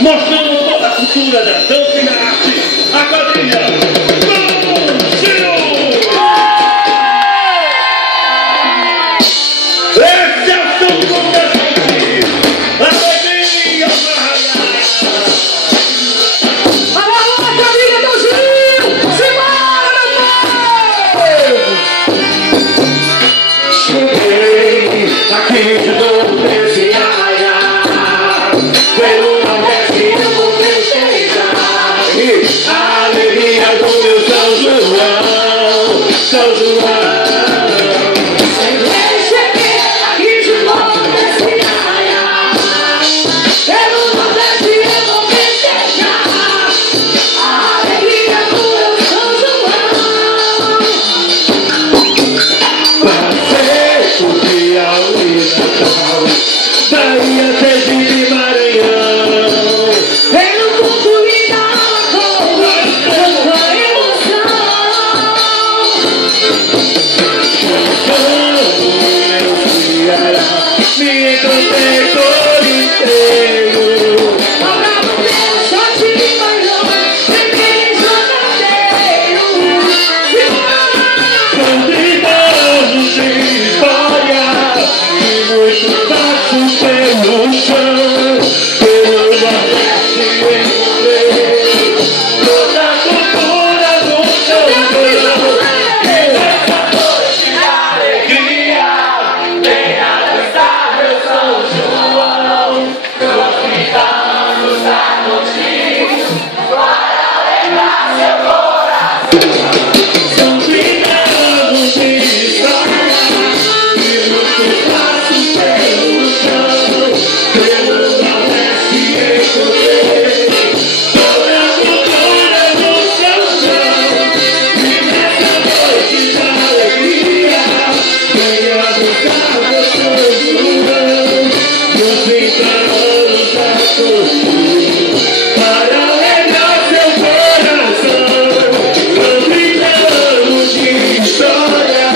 mostrando toda a cultura da dança e da arte, a quadrilha Brasil! Esse é o som do da gente, a alegria Alô, quadrilha Brasil! Simbora, cheguei aqui de novo nesse arraiá, pelo Nordeste eu vou festejar a alegria do meu São João, São João. cheguei aqui de novo nesse arraiá. Pelo Nordeste eu vou festejar a alegria do meu São João. Passei por Piauí, Natal, Bahia, Sergipe, Maranhão. Venho concluir a Alagoa, tanta emoção. Me encontrei corinteiro. Abraço pelo short de manhã, peguei jornadeiro. Convidados de história e muitos passos pelo chão. Pelo Nordeste encontrei toda a cultura do São João. E nessa noite de alegria, venha dançar meu São João. Convidamos a notícia para alegrar seu coração. São criados de história e muitos passos pelo chão. Pelo Nordeste encontrei toda a cultura do São João. E nessa noite de alegria, venha buscar meu São João. Nos 30 anos da curtir, para alegrar seu coração. São 30 anos de história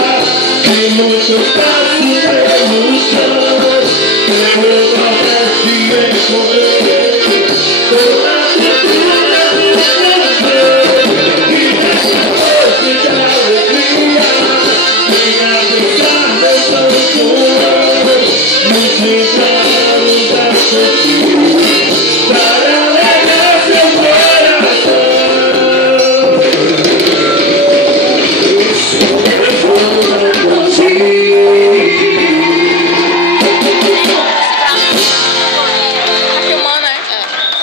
e muitos passos pelo chão. Pelo Nordeste encontrei toda a cultura do São João. E nessa noite de alegria, venha buscar meu São João. Nos 30 anos da curtir, para alegrar seu coração.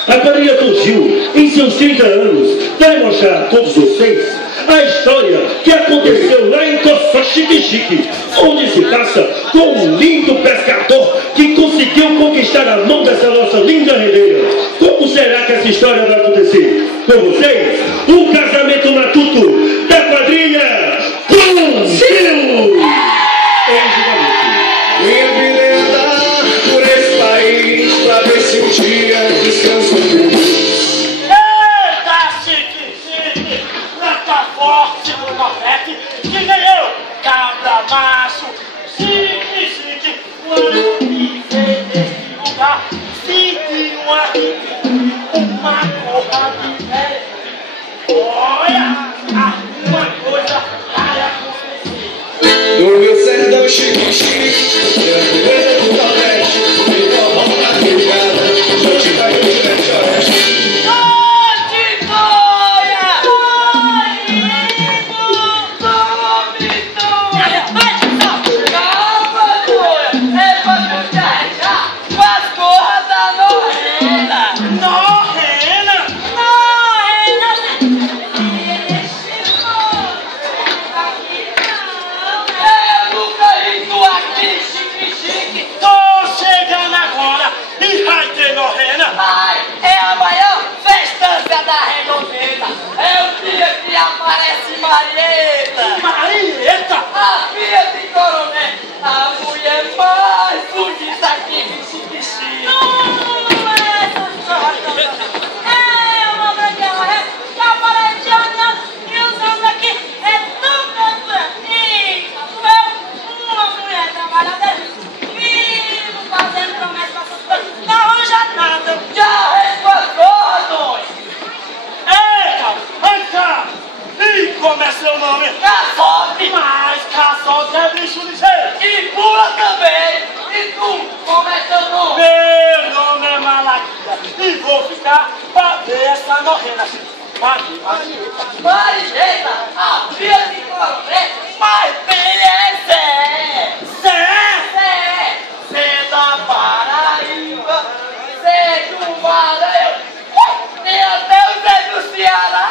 A quadrilha Tuzil, em seus 30 anos, vai mostrar a todos vocês a história que aconteceu lá em Coçaxique, onde se passa com um lindo pescador que conseguiu conquistar a mão dessa nossa linda rendeira. Como será que essa história vai acontecer? Com vocês, o casamento matuto da quadrilha Tuzil! Minha vida é andar por esse país pra ver se um dia descanso feliz. Eita, chique, planta forte do Nordeste, que nem eu, cabra macho, chique, quando me vê nesse lugar, senti uma corra de velho. Olha, alguma coisa vai acontecer. No meu sertão chique, eu do Nordeste, me forró na quebrada, vou te dar um gigante oeste. Eu nunca vi isso aqui. Eu também. E tu, como é teu nome? Meu nome é Malaquia. E vou ficar pra ver essa morrena. Marieta, a filha de coronel, mas bem é Zé. Zé da Paraíba, Zé do Maranhão, tem até o Zé do Ceará.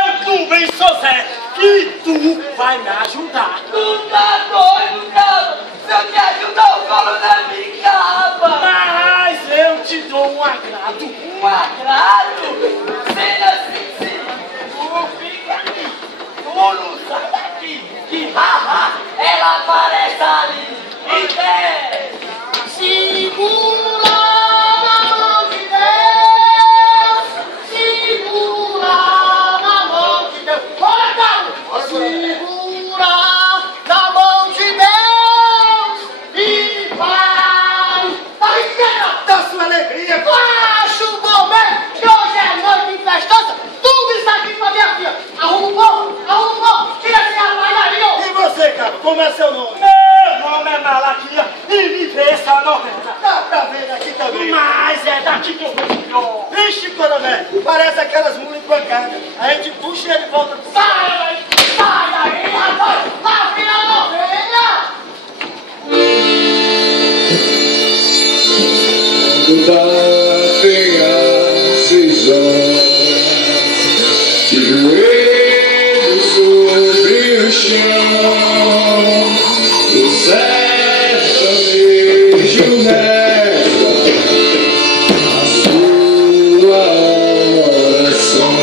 Eu também sou Zé, e tu vai me ajudar. Tu tá doido, cara? Se eu te ajudar, o coronel me acaba. Mas eu te dou um agrado. Um agrado? Sendo assim, sim. Tu fica aqui. Tu não sai daqui. Que haha, ela aparece ali. E desce. Segura na mão de Deus. Segura na mão de Deus. Olha, Carlos. Segura na mão de Deus. E vai. Tá esquerda. Dá sua alegria. Acho bom mesmo que hoje é noite de festança. Tudo isso aqui pra minha filha. Arruma um pouco. Tira esse rapaz daí, ó. E você, cara? Como é seu nome? Meu nome é Malaquia e viver essa novela. Dá pra ver daqui também. Mas é daqui que eu vou melhor. Vixe, coronel, parece aquelas mulas empancadas. A gente puxa e ele volta pro... Sai daí, rapaz. Lá vem a novela. Batem às 6 horas, de joelhos sobre o chão, o sertanejo reza a sua oração.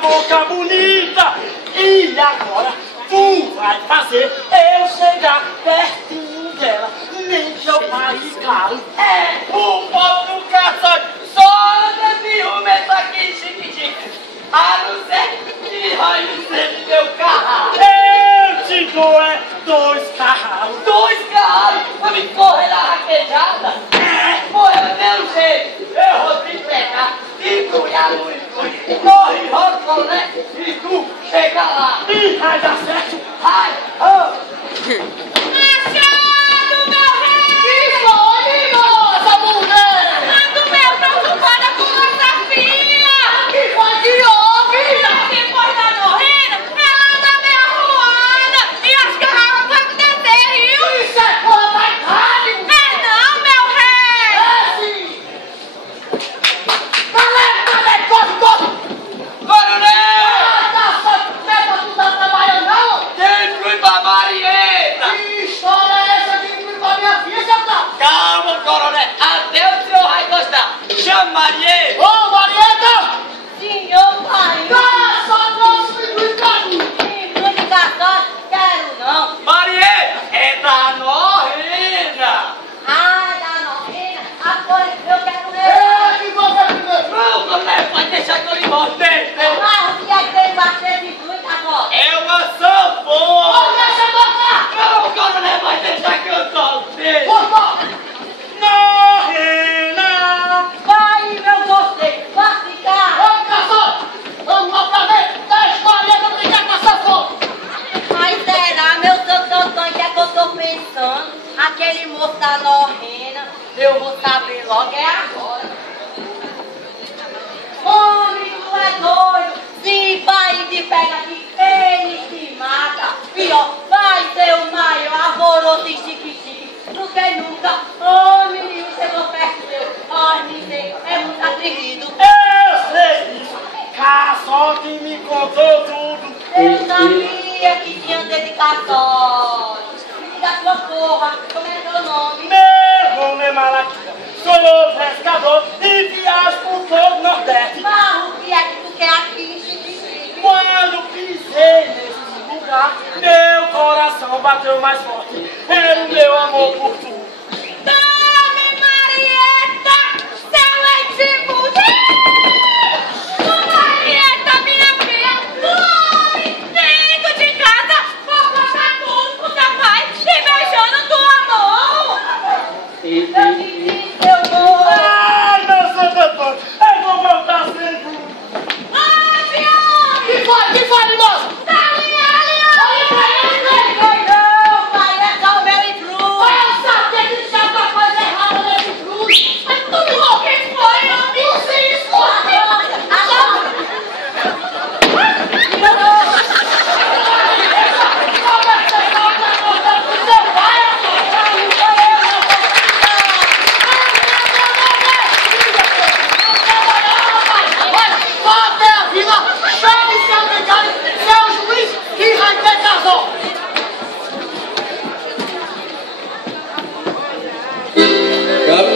Boca bonita, e agora tu vai fazer eu chegar pertinho dela, nem que eu pague caro. É o povo do caçote, só anda de rumo essa aqui chique-chique, a não ser que vai ser meu carro. Eu te dou 2 carros. 2 carros? Pra me correr na raquejada? Foi o meu jeito, eu vou te pegar. E tu e a luz, corre, roda, né? E tu chega lá. E vai dar certo. Ai, Machado, meu rei! Que foi, moça mulher? Machado meu, preocupada com nossa filha! Que foi que houve? Depois da morrida, ela anda meio arruada e acho que ela vai acontecer, viu? Isso é coisa da carne. É não, meu rei! É sim. Galera, coronel! Tu tá trabalhando não? Quem foi pra Marieta? Que história é essa de ir pra minha filha, capitão? Calma, coronel, até o senhor vai gostar. Chama Marieta! Ô, Marieta! Senhor pai! Só trouxe figurinha pra mim. Implicação, quero não! Marieta, é da Norrena! Ah, da novena, agora eu quero ver! É que você primeiro! Não, coronel, pode deixar que eu lhe mostro. Mas o que é que tem bastante implicação? É uma sanfona! Não deixa tocar! Não, coronel, vai deixar que eu toque! Norrena! Vai, meu você, vai ficar! Vamos, caçote! Vamos lá pra ver! Deixa Marieta brincar com a sanfona! Mas será, meu santo Antônio, que é que eu tô pensando? Aquele moço da Norrena, eu vou saber logo é agora. Homem, tu é doido! Se vai e te pega aqui, ele te mata! Pior, vai ser o maior alvoroço e chique-chique do que nunca! Homem, nenhum chegou perto dele! Ai, me sei, é muito atrevido! Eu sei disso! Caçote me contou tudo! Eu sabia que tinha dedicação! Me diga sua porra, como é teu nome? Meu nome é Malaquia, sou pescador e viajo por todo o Nordeste. Mas o que é que tu quer aqui, chique-chique? Quando pisei nesse lugar, meu coração bateu mais forte. Era o meu amor por tu. Tome, Marieta! Seu leite Marieta, minha filha! Tome!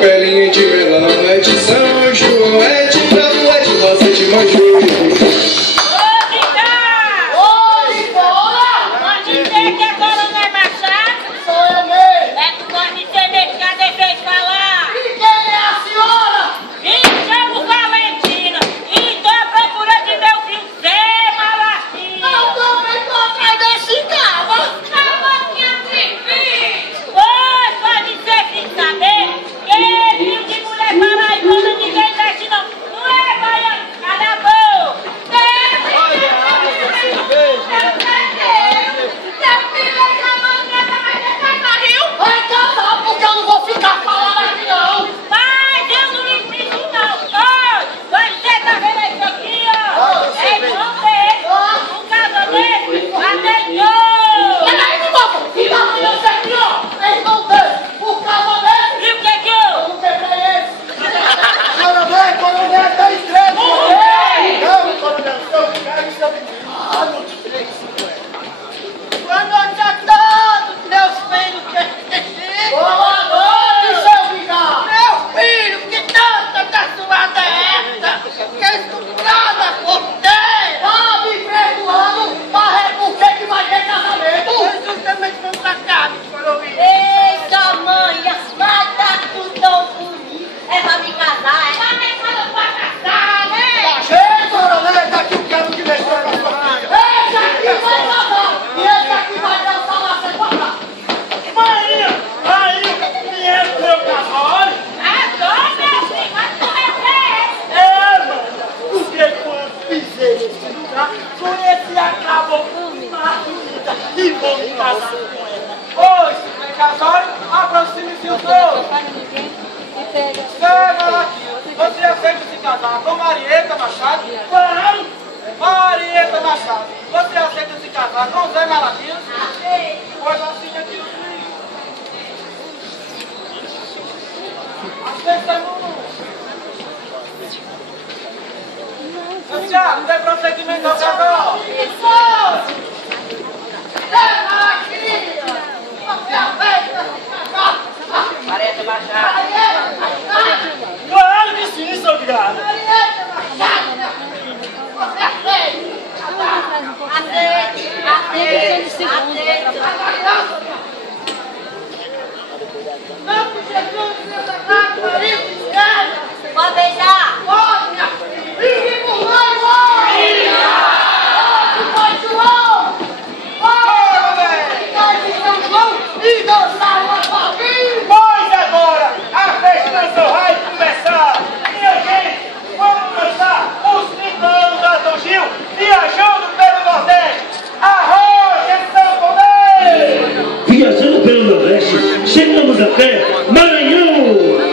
capelinha de melão, é de São João, é de Bravo, é de Roça, é de Manjúrio. Você aceita se casar com Marieta Machado? Claro! Marieta Machado, você aceita se casar com Zé Malaquias? Aceito! Pois assim aqui o juiz. Aceitamos. Tiago, dê prosseguimento ao casal. Isso! Zé Malaquias! Você aceita se casar? Marieta Machado. Claro que sim, seu viado. Marieta Machado. Você aceita? Não que Jesus meu sagrado marido escreve. Pode beijar. Pode, minha filha. Vive por nós, Pode, João. Pode, São João e dançar uma palminha. Pois agora, a festança vai começar. Minha gente, vamos dançar os 30 anos da São Gil, viajando pelo Nordeste. Arrocha de sanfoneiro! Viajando pelo Nordeste, chegamos até Maranhão.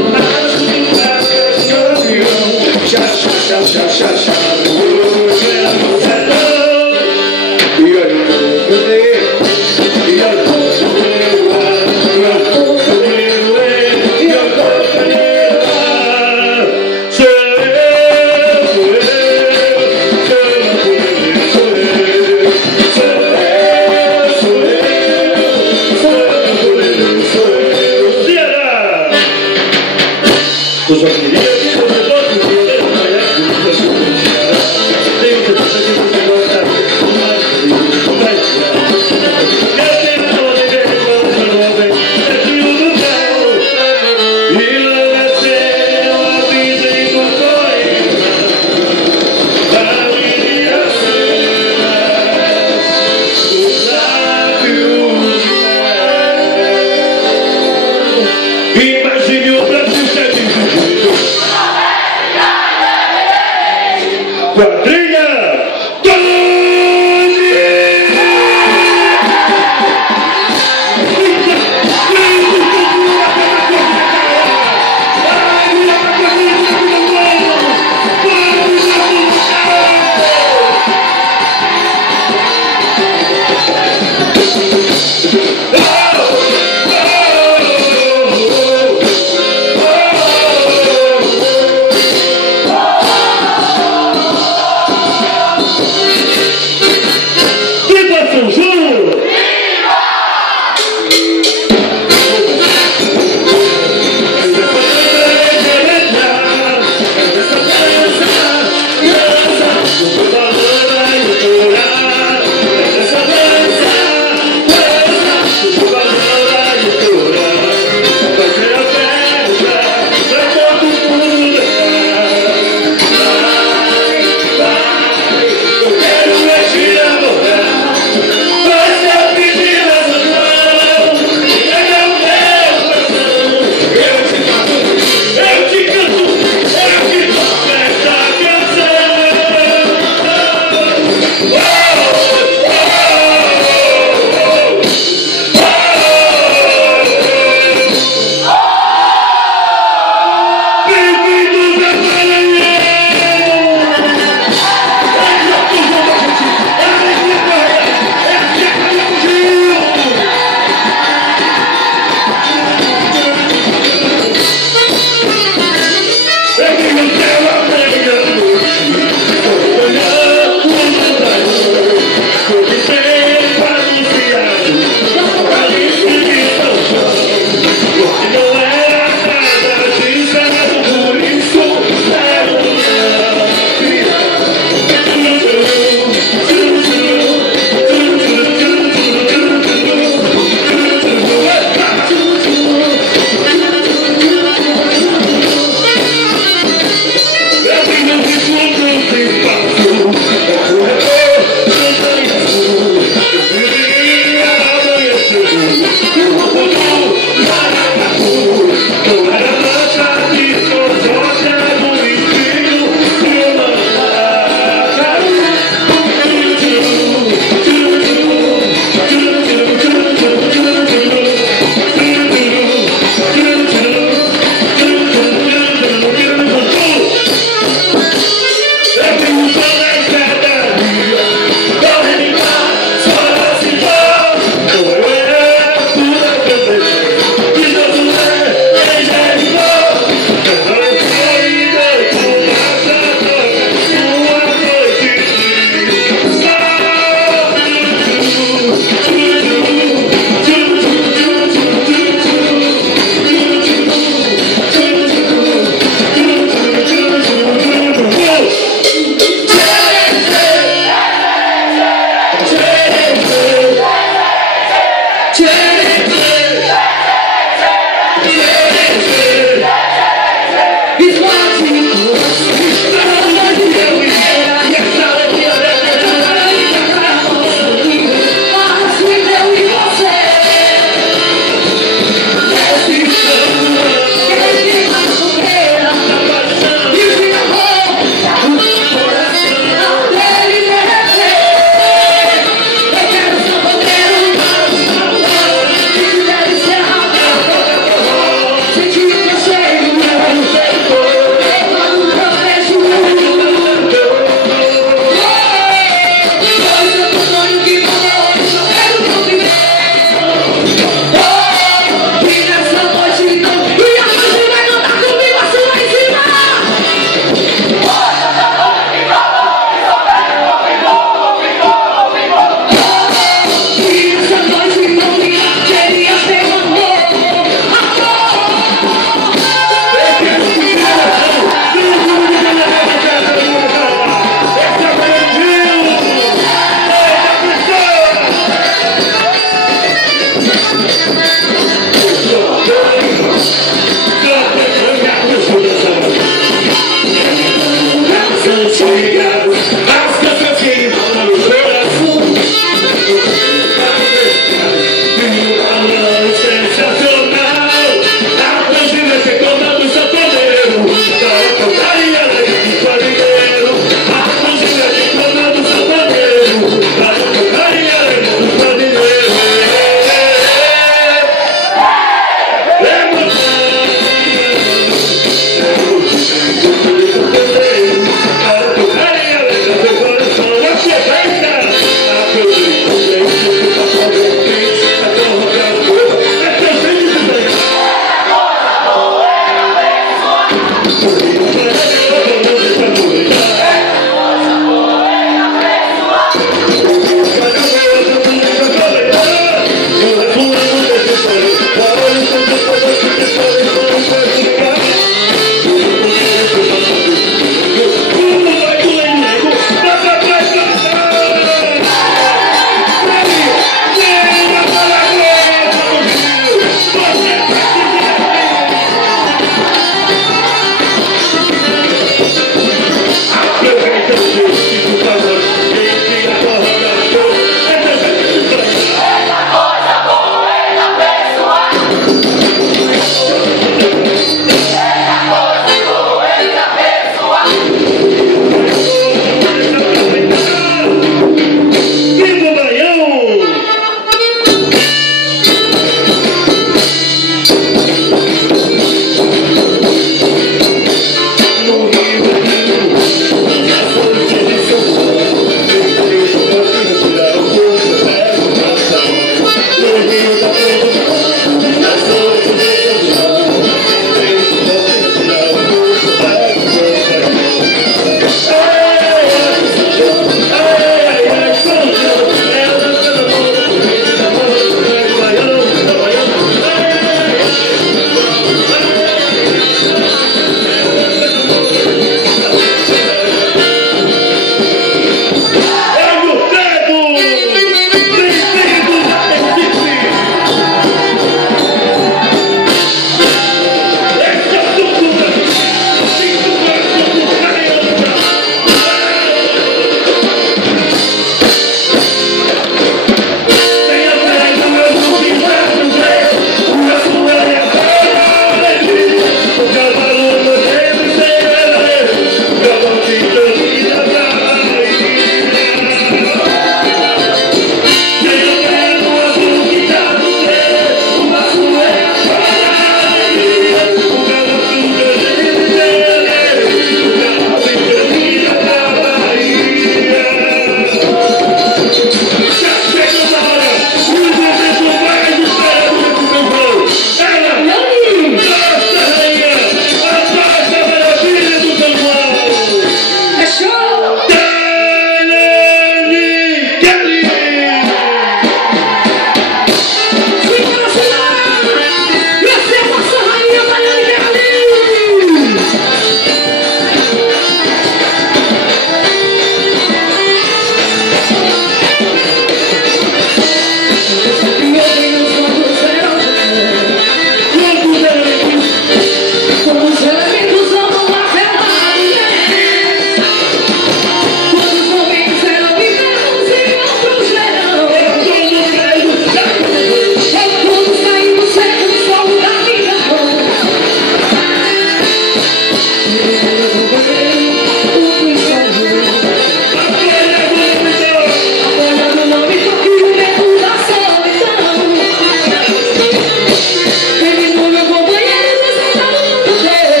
Menino, meu companheiro, você tá no mundo teu.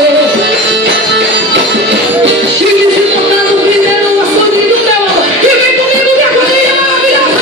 E me se tornando primeiro uma sorte do teu amor. E vem comigo que a coisa é maravilhosa.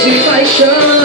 De paixão.